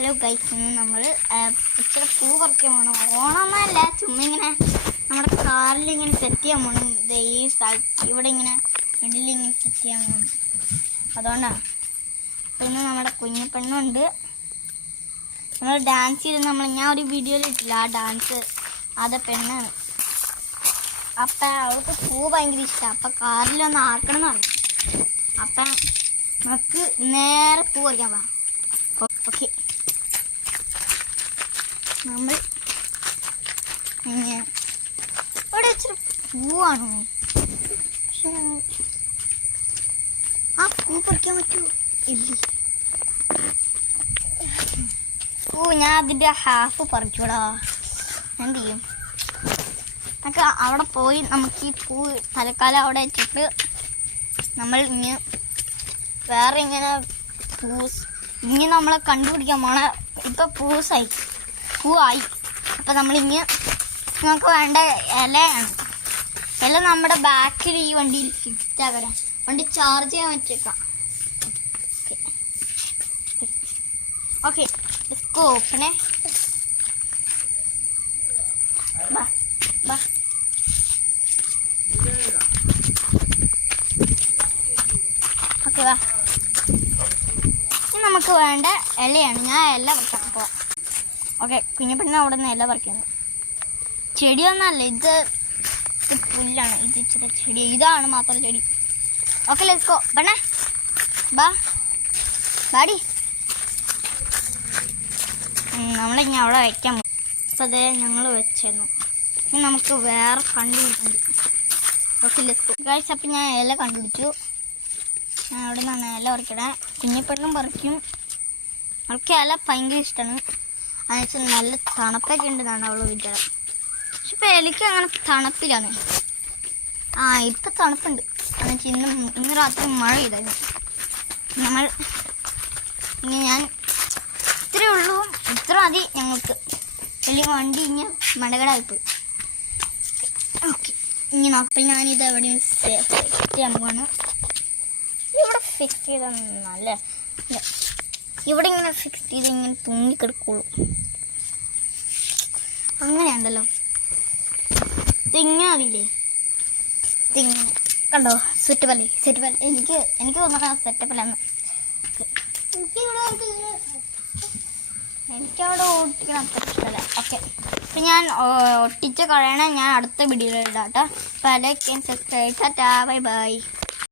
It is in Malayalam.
ഹലോ ഗൈസ്, ഇന്ന് നമ്മൾ ഇച്ചിരി പൂ പറിക്കാൻ പോകണം. ഓണമെന്നല്ല, ചുമ്മാ ഇങ്ങനെ നമ്മുടെ കാറിൽ ഇങ്ങനെ സെറ്റ് ചെയ്യാൻ പോകണം. ഈ സ്ഥലത്ത് ഇവിടെ ഇങ്ങനെ മിഡിലിങ്ങനെ സെറ്റ് ചെയ്യാൻ പോകണം. അതുകൊണ്ടാണ്. അപ്പോൾ ഇന്ന് നമ്മുടെ കുഞ്ഞിപ്പെണ്ണുണ്ട്. നമ്മൾ ഡാൻസ് ചെയ്ത് ഞാൻ ഒരു വീഡിയോയിൽ ഇട്ടില്ല ആ ഡാൻസ്. അത് പെണ്ണാണ്. അപ്പം അവൾക്ക് പൂ ഭയങ്കര ഇഷ്ടമാണ്. അപ്പം കാറിലൊന്ന് ആക്കണം എന്ന് പറഞ്ഞു. അപ്പം നമുക്ക് നേരെ പൂ പറിക്കാൻ പോകാം. ഓക്കെ, നമ്മൾ ഇവിടെ ഇച്ചിരി പൂവാണ്. പക്ഷെ ആ പൂ പറിക്കാൻ പറ്റുമോ? ഇല്ല. പൂ ഞാൻ അതിൻ്റെ ഹാഫ് പറിച്ചൂടാ. എന്ത് ചെയ്യും? നമുക്ക് അവിടെ പോയി നമുക്ക് ഈ പൂ തലക്കാലം അവിടെ വെച്ചിട്ട് നമ്മൾ വേറെ ഇങ്ങനെ ഇനി നമ്മളെ കണ്ടുപിടിക്കാൻ പോണ. ഇപ്പം പൂവായി. അപ്പം നമുക്ക് വേണ്ട ഇലയാണ്. ഇല നമ്മുടെ ബാക്കിൽ ഈ വണ്ടിയിൽ ഫിക്സ് ആക്കട്ടെ. വണ്ടി ചാർജ് ചെയ്യാൻ വെച്ചേക്കാം. ഓക്കെ, ഓപ്പണേ. ഓക്കെ, വാ. നമുക്ക് വേണ്ട ഇലയാണ്. ഞാൻ ഇല പറിക്കാൻ പോവാം. ഓക്കെ, കുഞ്ഞിപ്പെണ്ണ അവിടെ നിന്ന് ഇല പറിക്കുന്നത്. ചെടിയൊന്നല്ല, ഇത് പുല്ലാണ്. ഇത് ഇച്ചിരി ചെടി. ഇതാണ് മാത്രം ചെടി. Okay, let's go. പെണ്ണേ ബാടി. നമ്മളിങ്ങനെ അവിടെ വയ്ക്കാൻ പോകും. അപ്പം അതേ ഞങ്ങൾ വെച്ചിരുന്നു. ഇനി നമുക്ക് വേറെ കണ്ടുപിടിക്കുന്നുണ്ട്. Okay, let's go guys. അപ്പം ഞാൻ ഇല കണ്ടുപിടിച്ചു. ഞാൻ അവിടെ നിന്നാണ് ഇല പറിക്കണേ. കുഞ്ഞിപ്പെണ്ണും പറിക്കും. അവൾക്ക് ഇല ഭയങ്കര ഇഷ്ടമാണ്. എന്നുവെച്ചാൽ നല്ല തണുപ്പൊക്കെ ഉണ്ടെന്നാണ് അവൾ വിചാരം. പക്ഷെ ഇപ്പം എലിക്ക് അങ്ങനെ തണുപ്പിലാണ്. ഇപ്പം തണുപ്പുണ്ട്. എന്നുവെച്ചാൽ ഇന്ന് രാത്രി മഴ ചെയ്തായിരുന്നു. ഞാൻ ഇത്രയേ ഉള്ളൂ. ഇത്ര മതി ഞങ്ങൾക്ക്. വലിയ വണ്ടി ഇങ്ങനെ മടകടായിപ്പോയി. ഓക്കെ, ഇനി നോക്കാം. ഞാനിത് എവിടെയും സെറ്റ് ചെയ്യാൻ പോവാണ്. ഇവിടെ ഫിക്സ് ചെയ്താൽ നല്ല ഇവിടെ ഇങ്ങനെ ഫിക്സ് ചെയ്ത് ഇങ്ങനെ തൂങ്ങിക്കിടക്കുള്ളൂ. അങ്ങനെയുണ്ടല്ലോ. തിങ്ങനെ അറിയില്ലേ? തിങ്ങനെ കണ്ടോ? സെറ്റപ്പല്ലേ? എനിക്ക് തോന്നുന്ന സെറ്റപ്പല്ലെന്ന്. എനിക്കവിടെ ഒട്ടിക്കണം അത്ര ഇഷ്ടമല്ല. ഓക്കെ, അപ്പം ഞാൻ ഒട്ടിച്ച് കളയണ ഞാൻ അടുത്ത വീഡിയോയിൽ ഇടാം കേട്ടോ. അപ്പോൾ like and subscribe. Tata, bye bye.